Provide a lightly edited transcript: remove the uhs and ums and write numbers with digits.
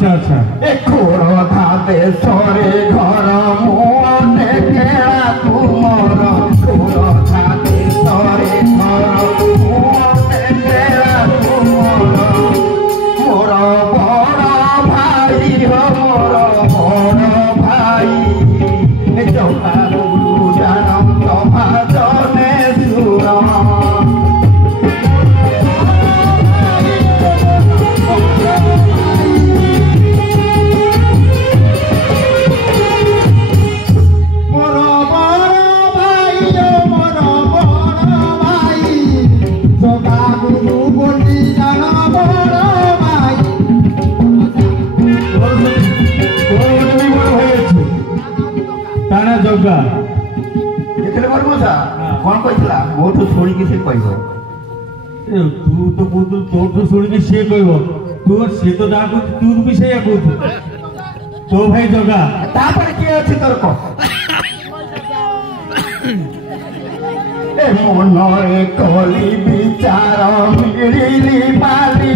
अच्छा अच्छा खोरधा देशरे घर मुने केला तुमर खोरधा देशरे घर मुने केला तुमर मोर बड़ भाई हो मोर बड़ भाई चौका गुरु जानम सभा जने सुर जगा ଯେତେବେଳେ ବର୍ମସା କଣ କହିଥିଲା ମୋଠୁ ଶୁଣିକି ସେ କହିବ ତୁ ତ କହୁଥିଲୁ ତୋଠୁ ଶୁଣିକି ସିଏ କହିବ ତୁ ସିଏ ତ ଯାହା କହୁଛୁ ତୁ ବି ସେଇଆ କହୁଛୁ ତୋ ଭାଇ ଜଗା ତାପରେ କିଏ ଅଛି ତୋର କହ ମନରେ କଲି ବିଚାର ମିଳିଲି ବାଲି